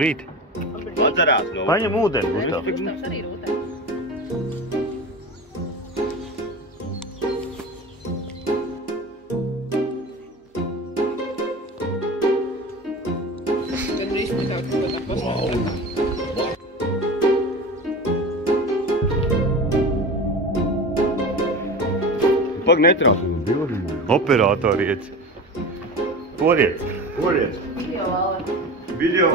Brīt. Atcerās no... Paņem ūdeni, Gustav. Gustavs arī ir ūdens. Tad drīz kaut kā pastāvēt. Pag netrauc. Operatorietis. Porietis. Porietis. Video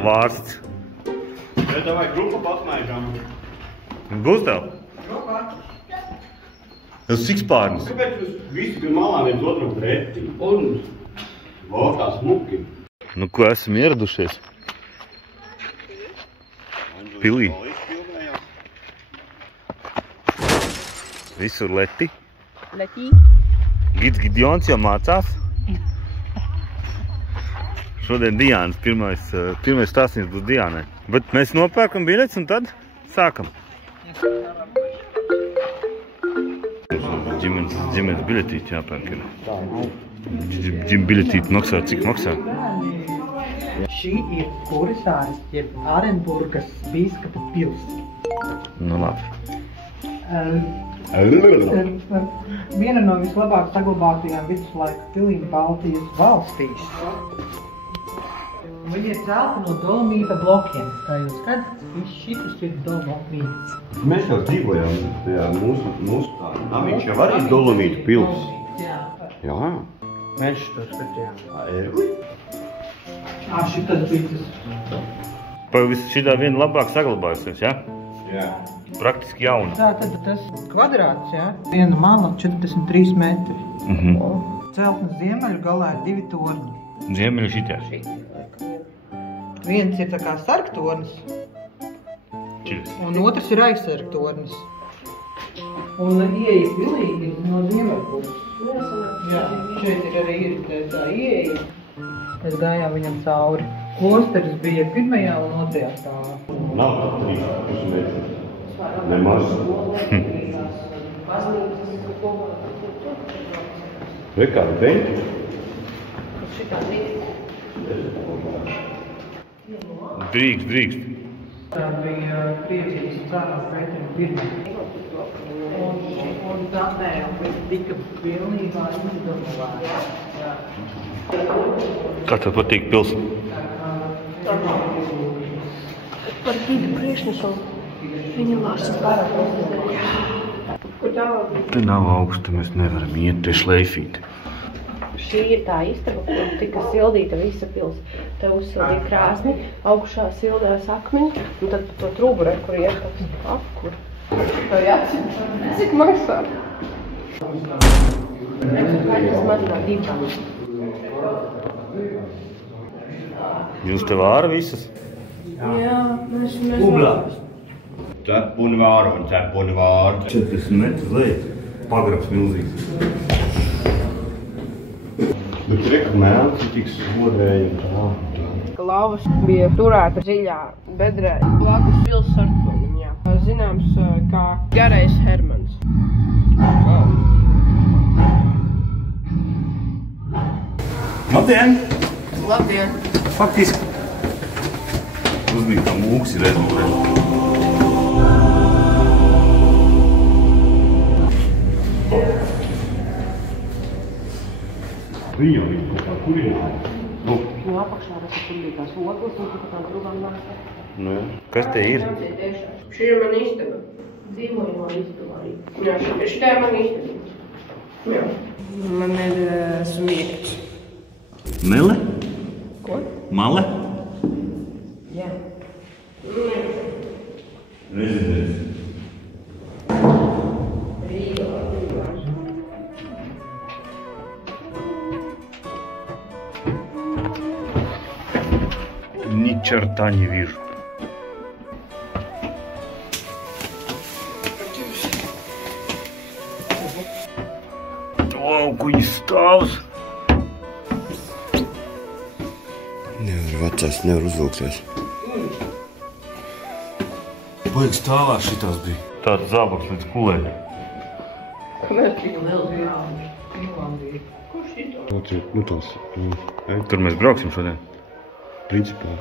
vārsts. Ja davai grupa pasmaižām. Gustav. Tas cik spārnis? Kāpēc jūs visi pie malām viens otram preti? Un vārtā smuki. Nu, ko esam ieradušies? Pilī. Visur leti. Letī. Gids Gideons jau mācās. Šodien Diānas pirmais stāstījums būs Diānai. Bet mēs nopērkam biļetes un tad sākam. Ģimenes biļetīti jāpērk ir. Ģimenes biļetīti maksā, cik maksā? Šī ir Kurisāras, jeb Ārenburgas bīskapa pils. Nu labi. Viena no vislabāk saglabātajām viduslaika pilīm Baltijas valstīs. Viņa ir celta no dolomīta blokiem. Kā jūs redzat, viss šitas ir dolomīts. Mēs jau dzīvojām tajā mūsu namiņš jau arī dolomīta pils. Jā. Jā. Mēs to skatījām. Šitas bija tas. Šitā viena labāk saglabājusies, ja? Jā. Praktiski jauna. Tātad tas kvadrāts, jā. Viena mala 43 metri. Celtnes ziemeļu galā ir 2 torņi. Ziemeļi šitie. Viens ir tā kā sargtornis, un otrs ir aizsargtornis. Un ieeja pilī ir no ziemeļpuses. Jā, šeit ir arī iritētā ieeja. Mēs gājām viņam cauri. Klosteris bija 1. un 2. stāvā. Nav 3,5 metri. Nemaz. Rekādi beņķi. Drīkst. Tā bija priecīgs cēlās pētījuma pirmā. Un tā tika pilnībā izdomāta. Kā tev patīk pils? Par gīdu priekšnesumu. Viņa lasa. Te nav augsta, mēs nevaram iet te šleifīt. Šī ir tā istaba, kur tika sildīta visa pils. Te uzsildīja krāsni, augšā sildījās akmeņi, un tad pa to trūburē, kur ietaks apkur. To jācina. Cik maksā? Tas mazinā 2. Jūs te vāra visas? Jā, mēs Cep un vāru. 40 metrus leja. Pagrabs milzīgs. Bet reku mēlci tiks vodēji un tā. Klavas bija turēta dziļā bedrē, blakus pils sarkoniņā. Zināms, kā garais Hermans. Labdien! Labdien! Faktiski. Uzbīja tā mūks ir rezultē. Viņa kaut kā kurināja. No apakšā tas ir tās ogles un tā drugām nāca. Nu jā. Kas te ir? Šī ir mana istaba. Dzīvojumā istaba arī. Jā, šitā ir mana istaba. Jā. Man ir smiekts. Mele? Ko? Male? Jā. Rezidents. Rīgā. Ни черта не вижу. О, какой ставс. vecais nevar uzvilkties. Baigs tālāk šitās bija. Tāds zābaks līdz kulēļiem. Kamēr tik liels ir? Finlandija. Tās, Tur mēs brauksim šodien. principā,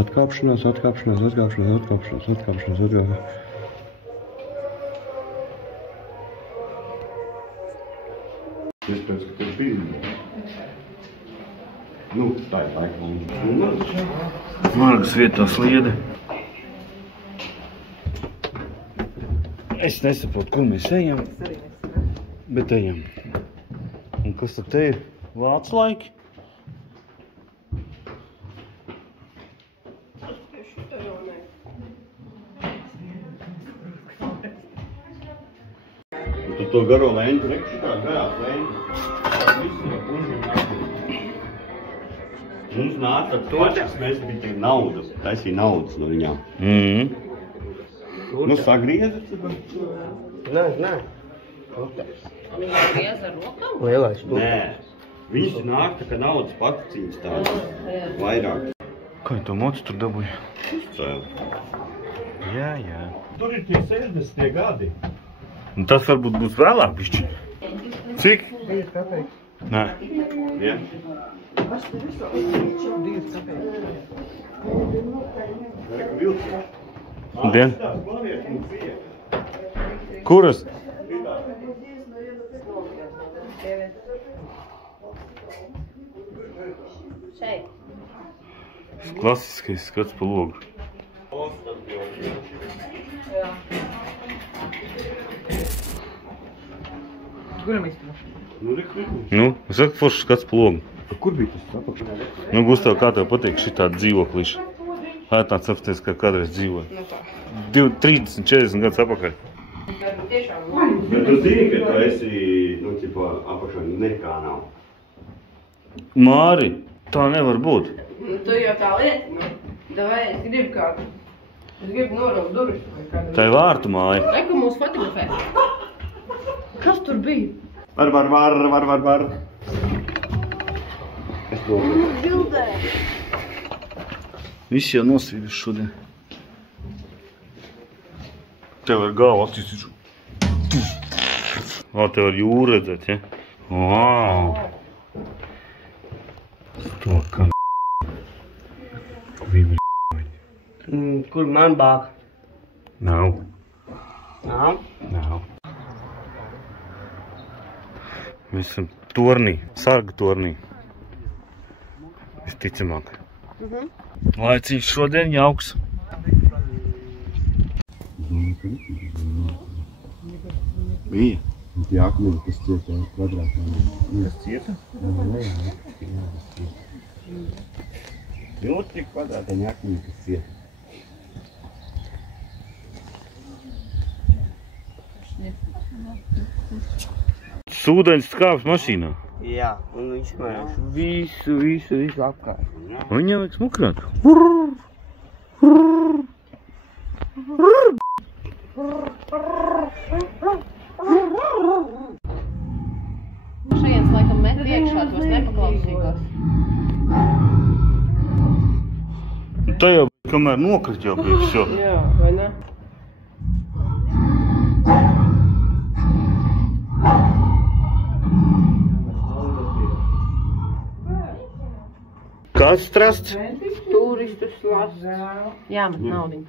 atkāpšanās. Iespējams, ka tev bija. Tā ir laika. Margas vietā sliede. Es nesaprotu, kur mēs ejam, bet ejam. Un kas tad te ir? Vācu laiki? Tu to garo lēņu, reku šitā garās lēņu. Mums nāca pašas, mēs bija nauda, taisīja naudas no viņām. Sagriezat? Nē. Viņa griez ar rokām? Lielais. Nē. Viņas nāk tā kā naudas pakaciņas tādas. Vairāk. Kā viņi to mocu tur dabūja? Uzcēla. Jā. Tur ir tie 60. gadi. Un tas varbūt būs vēlāk bišķi. Cik? 2 kapeikas. Nē. Ja? 2 kapeikas. Vilciens. Dien? Kuras? Šeit. Klasiskais skats pa logu. Guļam istabā. Es saku, foršs skats pa logu. Kur bija tas apakšā? Gustav, kā tev patīk šitādi dzīvokliši? Kā tāds apsties, kā kādreiz dzīvoja? 30, 40 gadus apakaļ. Bet tu zini, ka tu esi, apakšā nekā nav. Māri, tā nevar būt. Tu jau tā lieti, Davai, es gribu kādu. Es gribu noraukt durvis. Tā ir vārtu māja. Reku mūs fotografē. Kas tur bija? Var. Es domāju. Bildē. Visi jau nosvīdus šodien. Tev var galvu attīstīt. Tev var jūru redzēt, ja? Vau! Stokā. Kur man bāk? Nav. Nav? Nav. Mēs esam tornī, sarga tornī. Visticamāk. Laicīgs šodien jauks. Bija. Jā, kas cieta kvadrātā. Kas cieta? Ļoti kvadrātā ņākmī, kas cieta. Sūdeņs skāps mašīnā. Jā, un viņš mēģinās visu apkārt. Viņam vajag smukrāt. Šajienas laikam met iekšā tos nepaklausīgos. Tā jau, kamēr nokrīt jau bija šo. Jā, vai ne? Kāds strasts? Turistus lasa. Jāmet naudiņu.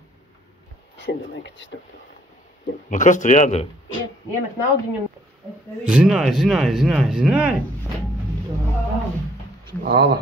Es nedomāju, ka tas tur. Kas tur jādara? Iemet naudiņu un... Zināji. Āla.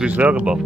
trīs lielgabali.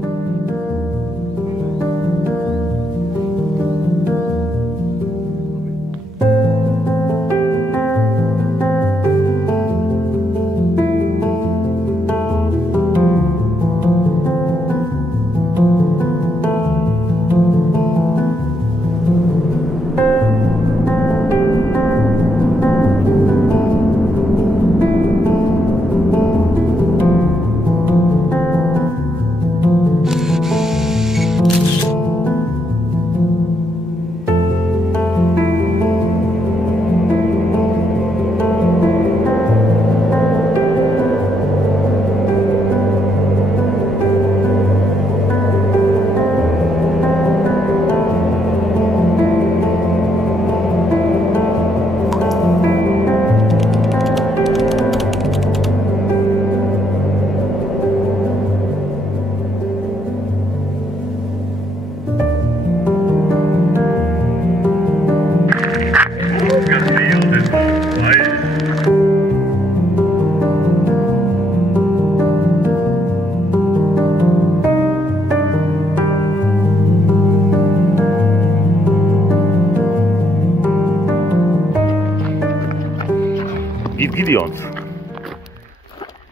Gideons.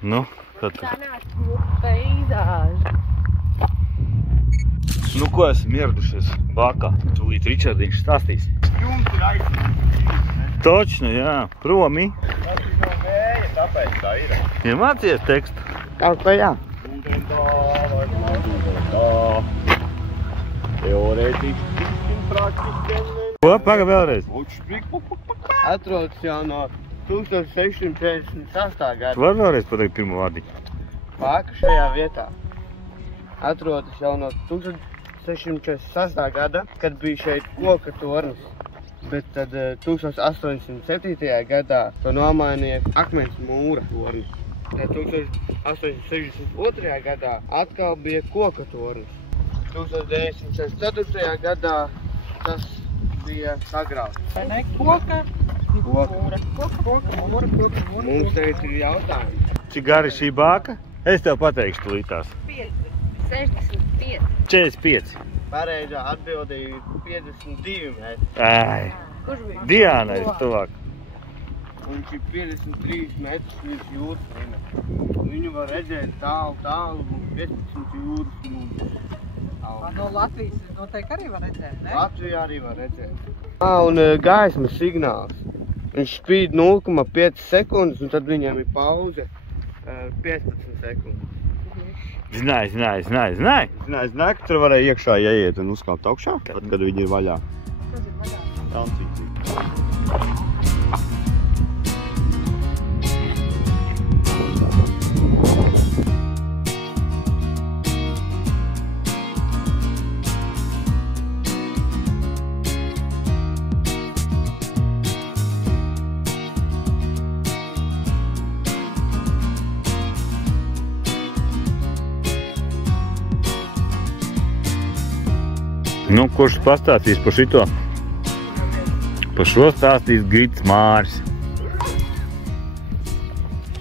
Nu, tad... Tā nāc peizāža. Nu, ko esam ieradušies Bākā? Tūlīt Ričardiņš stāstīs. Jums ir aizsākt. Točno, jā. Promi. Tas ir no vēja, tāpēc tā ir. Iemācies tekstu? Kaut kā jā. Ūdeni tā, vai ūdeni tā. Teorētiski, praktiski. Ko? Paga vēlreiz. Atrodas jau no 1648. gada. Tu vari vēlreiz pateikt pirmo vārdiņu? Bāka šajā vietā atrodas jau no 1648. gada, kad bija šeit koka tornis. Bet tad 1807. gadā to nomainīja akmens mūra tornis. Tad 1862. gadā atkal bija koka tornis. 1964. gadā tas bija sagrauts. Vai ne? Koka? Mūra. Mums tagad ir jautājums. Cik gari šī Bāka? Es tev pateikšu tūlītās. 65. 45. Pareizā atbilde ir 52 metri. Ai. Kurš bija? Diāna ir tuvāk. Viņš ir 53 metrus līdz jūras līmenim. Viņu var redzēt tālu un 15 jūras mūžus. No Latvijas noteikti arī var redzēt, ne? Latvijā arī var redzēt. Un gaismas signāls. Viņš spīd 0,5 sekundes, un tad viņam ir pauze 15 sekundes. Zināji. Zināju, ka tur varēja iekšā ieiet un uzkāpt augšā, tad, kad viņi ir vaļā. Tas ir vaļā. Tancīgi. Nu, kurš pastāstīs par šito? Par šo stāstīs Grits Māris.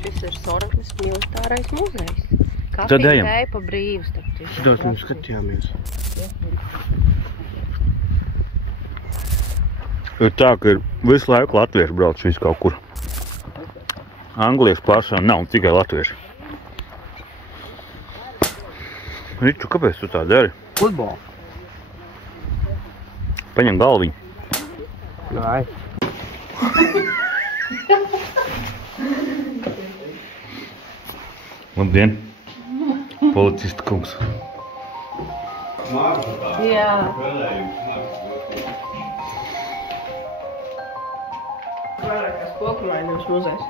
Šis ir Soraknes militārais muzejs. Tad ejam. Kafija pa brīvs. Šitos mēs skatījāmies. Ir tā, ka ir visu laiku latvieši brauc visu kaut kur. Angliešu pašām nav, tikai latvieši. Riču, kāpēc tu tā dari? Futbolu. Paņem galviņu. Vai. Labdien, policista kungs. Jā. Vairākās kokumainības muzejs.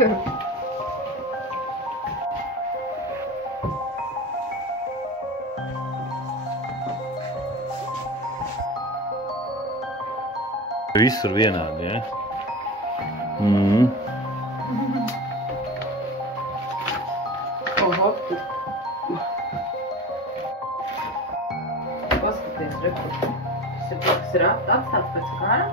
Visur vienādi, ja? Oho. Paskaties, reku. Tas ir atstāts pēc kara.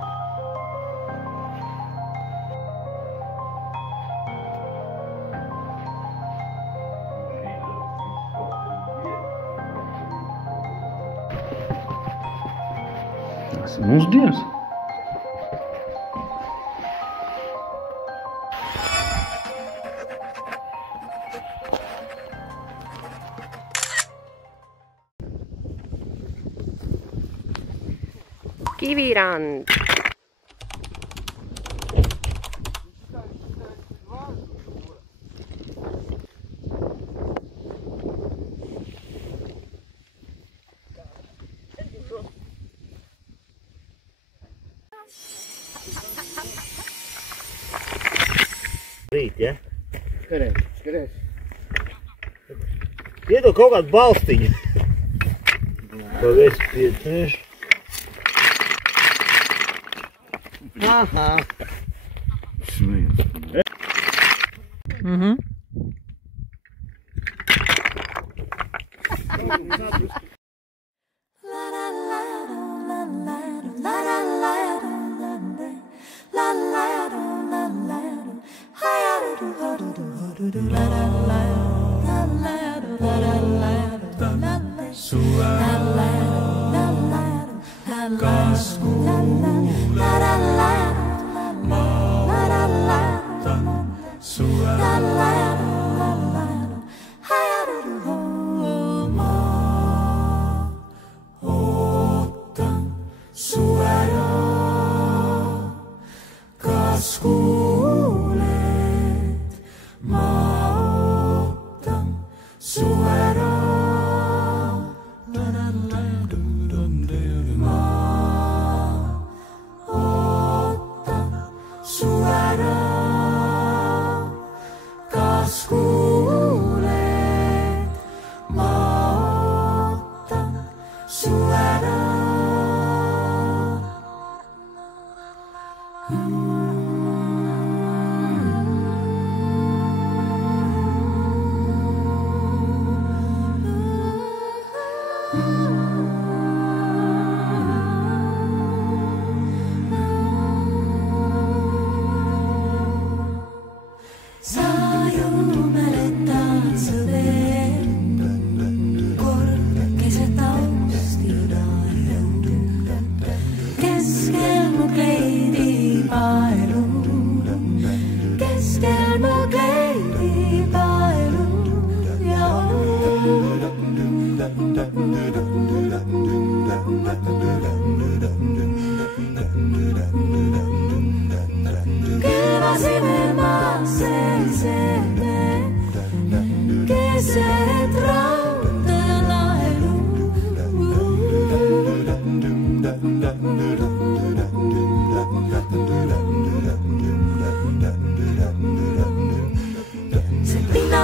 Tas ir mūsu dievs. Kivirand. Rīt, ja? Skaties. Iedod kaut kādu balstiņu. Ko esi pietieši? Aha. Smies.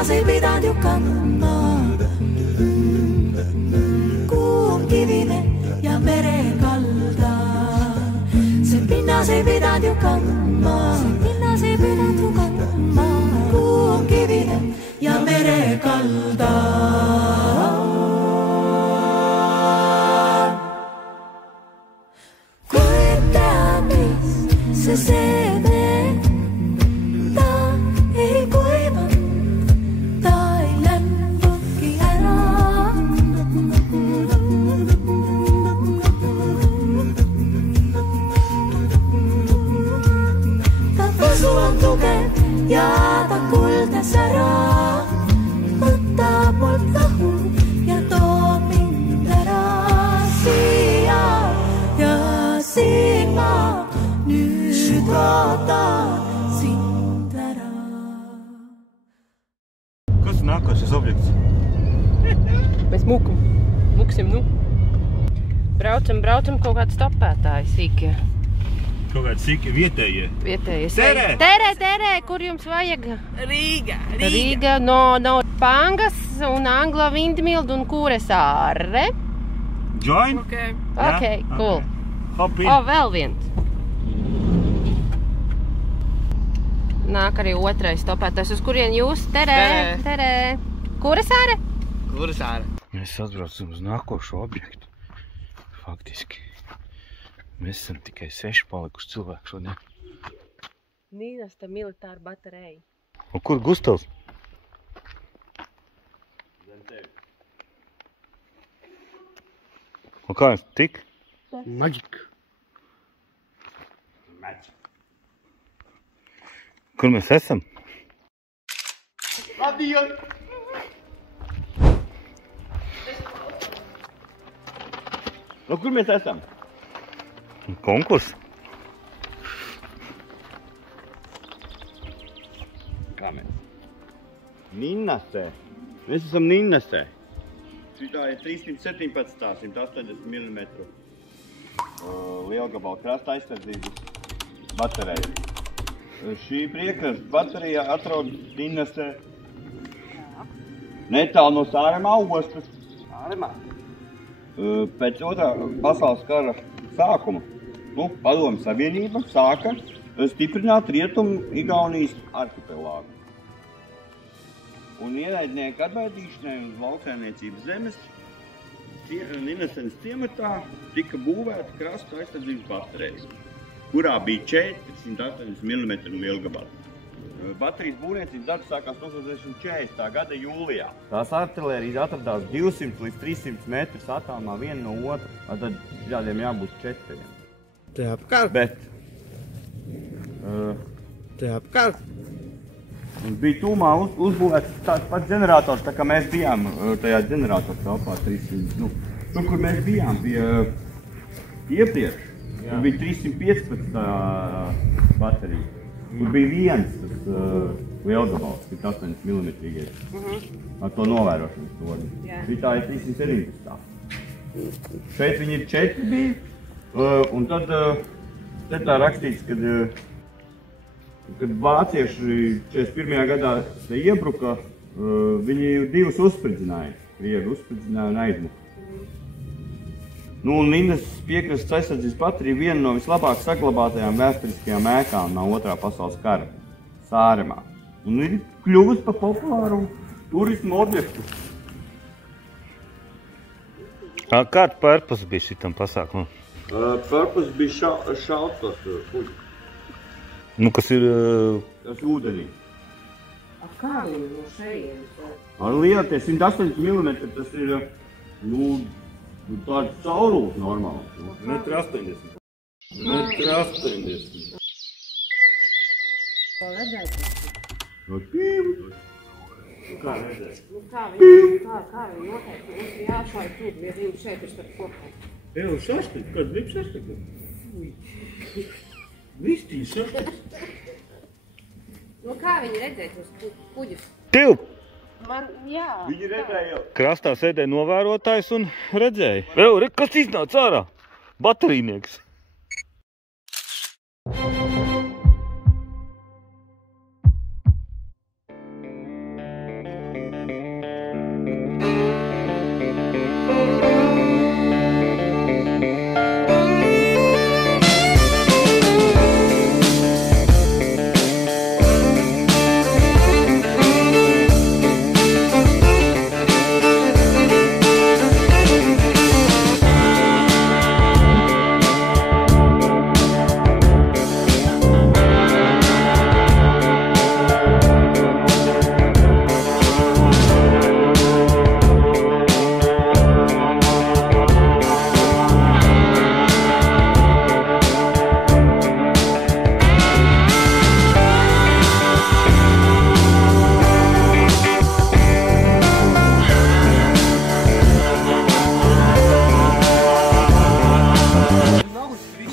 Se pidät jo kantaa. Kuu on kivinen ja meren kaltaa. Sen pinnan se pidät jo kantaa. Kuu on kivinen ja meren kaltaa. Koettaa missä se menee. Tää ei kuiva. Jaata kultasaraa, ottaa mut tahu ja too mintaraa. Sijaa ja simaa, nyt otan sintaraa. Kas ir nākošais objekts? Mēs muksim, nu. Braucam, kaut kāds stopētāji sīkie. Kaut kādi sīki vietējie. Terē, kur jums vajag? Rīga, no Pangas un Anglo Vindmild un Kuressaare. Join? Ok, cool. Hop in. Vēl viens. Nāk arī otrais stopētājs. Uz kurien jūs? Terē. Kuressaare? Mēs atbraucam uz nākošo objektu. Faktiski. Mēs esam tikai 6 palikuši cilvēku šodien. Nīnasta militāra baterija. Un kur Gustavs? Un kā jums tik? Maģika. Kur mēs esam? Labdien! Nu, kur mēs esam? Konkurs. Kā mēs? Ninnasē. Mēs esam Ninnasē. Šitā ir 317, 180 mm lielgabala krasta aizsardzības baterija. Šī priekrasta baterija atrodas Ninnasē netālu no Sāremā ostas. Sāremā? Pēc otrā pasaules kara sākuma, Padomju Savienība sāka stiprināt rietumu Igaunijas arhipelāgu. Un ienaidnieku atbaidīšanai uz lauksaimniecības zemes Ninnasenes ciematā tika būvēta krasta aizsardzības baterija, kurā bija 480 mm lielgabali. Baterijas būvniecības darbs sākās 1940. gada jūlijā. Tās artilērijas atradās 200 līdz 300 metrus attālumā viena no otras, tad šādiem jābūt 4. Te apkārt? Bet Te apkārt? bija tūmā uzbūvēts tāds pats ģenerators, tā kā mēs bijām tajā ģeneratoru telpā 300. Tur, kur mēs bijām, bija iepriekš. Tur bija 315 baterija. Tur bija viens lielgabals, 8 mm ar to novērošanas torni. Šitā ir 317. Šeit viņi ir 4 bija, un tad te tā rakstīts, kad vācieši 41. gadā te iebruka, viņi divus uzspridzināja. Krievi uzspridzināja un aizmuka. Un Ninnases piekrastes aizsardzības baterija viena no vislabāk saglabātajām vēsturiskajām ēkām no otrā pasaules kara Sāremā. Un ir kļuvusi par populāru turismu objektu. Kāda purpose bija šitam pasākumam? Purpose bija šaut tos kuģi. Kas ir... Tas ūdenī. Kā viņi no šejienes? Ar lielu tie 180 mm, tas ir, tāds caurulis normāls. 1,80 m. 1,80 m. Kā redzēt? Kā redzēt? Kā viņi noteikti? Mums ir jāšauj tur, ja viņi šeit ir starp kopā. Jau saskatīt, kāds bija saskatīt? Viss tī saskatīt. Kā viņi redzēt uz kuģus? Tev! Man, jā. Viņi redzēja jau. Krastā sēdēja novērotājs un redzēja. Vēl, kas iznāca ārā? Baterīnieks.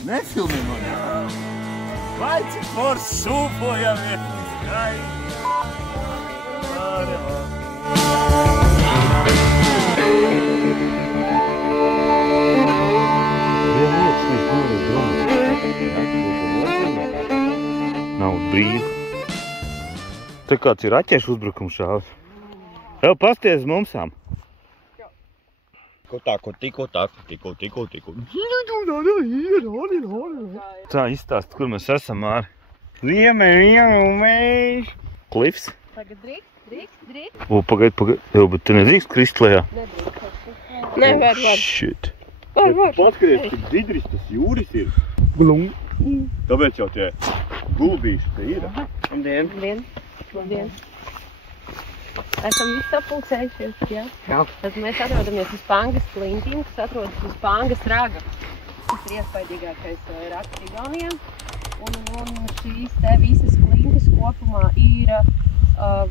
Nefilmē mani. Vai cik forši sūpojamies. Nav brīvi. Te kāds ir raķešu uzbrukums šāvis. Jau pasties mumsām. Tikko. Tā izstāst, kur mēs esam, Māri. Ziemeļ. Klifs. Tagad drīkst. Pagaid. Jau, bet te nedrīkst krist lejā. Nevar. Shit. Var. Paskaties, cik dzidris tas jūris ir. Glum. Tāpēc jau tie gulbīši te ir. Labdien. Esam visi sapulcējušies, jā? Jā. Tad mēs atrodamies uz Pangas klintīm, kas atrodas uz Pangas raga. Tas ir iespaidīgākais raksts Igaunijā. Un šīs te visas klintis, kopumā ir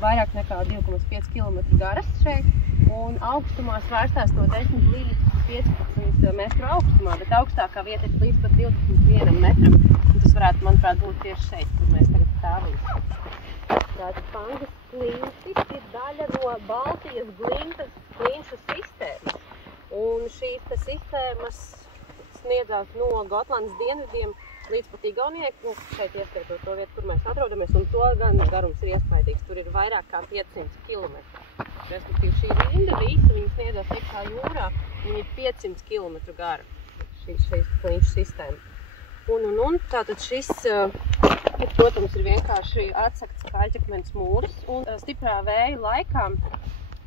vairāk nekā 2,5 km garas šeit, un augstumā svērstās no 10 līdz 15 metru augstumā, bet augstākā vieta ir līdz pat 21 metram. Un tas varētu, manuprāt, būt tieši šeit, kur mēs tagad stāvīsim. Tātad Pangas klintis ir daļa no Baltijas klinšu sistēmas. Un šīs sistēmas sniedzās no Gotlandes dienvidiem līdz pat Igaunijai, šeit ieskaitot to vietu, kur mēs atrodamies, un to gan garums ir iespaidīgs. Tur ir vairāk kā 500 km. Respektīvi, šī rinda visa, viņa sniedzās iekšā jūrā, viņa ir 500 km gara, šīs klinšu sistēma. Un tātad šis, protams, ir vienkārši atsakts kaļķakmens mūris, un stiprā vēja laikā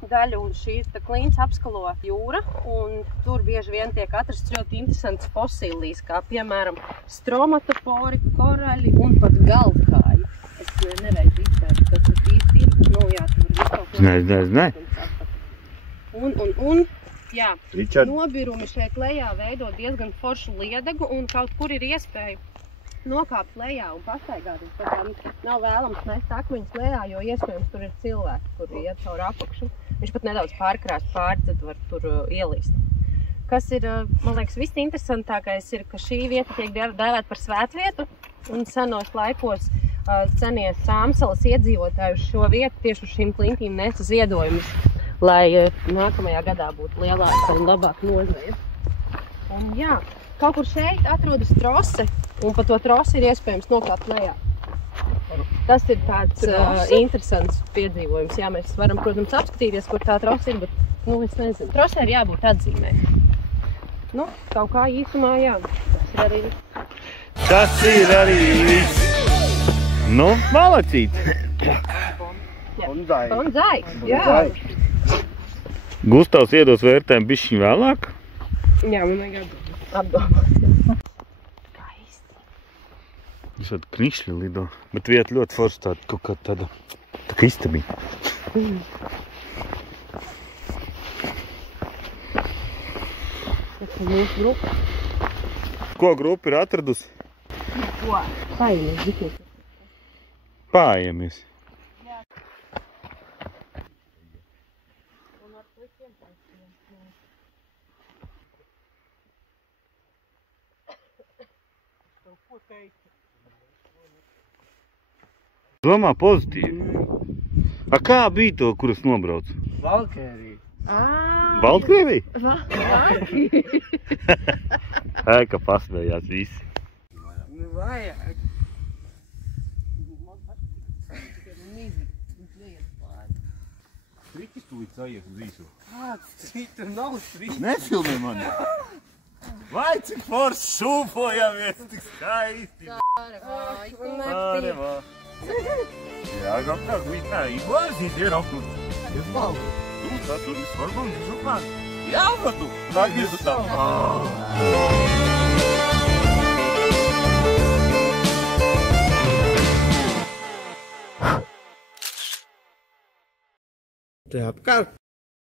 daļu šīs klints apskalo jūra, un tur bieži vien tiek atrasts ļoti interesants fosilijas, kā piemēram stromatopori, koraļi un pat galvkāji. Es nereiz izpētu, kas tas īsti ir, bet, jā, tur ir viskaut. Nē. Un, jā, nobirumi šeit lejā veido diezgan foršu liedegu, un kaut kur ir iespēja nokāpt lejā un pastaigāties. Nav vēlams mest akmeņus lejā, jo iespējams tur ir cilvēki, kur iet caur apakšu. Viņš pat nedaudz pārkrāst pāri, tad var tur ielīst. Kas ir, man liekas, viss interesantākais ir, ka šī vieta tiek dēvēta par svētvietu, un senos laikos cenie Sāmsalas iedzīvotāji uz šo vietu tieši uz šīm klintīm nesa ziedojumus, lai nākamajā gadā būtu lielāka un labāka nozveja. Un jā, kaut kur šeit atrodas trose, un pa to trosi ir iespējams nokāpt lejā. Tas ir tāds interesants piedzīvojums. Jā, mēs varam, protams, apskatīties, kur tā trose ir, bet, es nezinu. Trosē ir jābūt atzīmē. Kaut kā īsumā, jā, tas ir arī viss. Tas ir arī viss. Malacīt. Un zaigs, jā. Gustavs iedos vērtējumu bišķiņ vēlāk? Jā, man vajag apdomāt. Jūs tāda knišļa lido, bet vieta ļoti forša tāda, kaut kā tāda, tā kā istabīna. Tas ir mūsu grupa. Ko grupa ir atradusi? Ko? Paiemies, zikies. Paiemies. Jā. Un ar plikiem paiemies. Ko teikt? Domā pozitīvi. Kā bija to, kuras nobrauc? Baltkrievija. Baltkrievija? Baltkrievija. Ka pasmējās visi. Vajag. Striķis tūlīt sajies uz īsu. Kāds striķis? Tur nav striķis. Nefilmē mani. Vai cik forši šūpojamies, tik skaisti. Ārevā. Jā, kā glītā, īvārzīt ir apnut. Es baldu. Tu tā tur visvarbūt župāt. Jā, vadu. Tā gizu tā. Te apkārt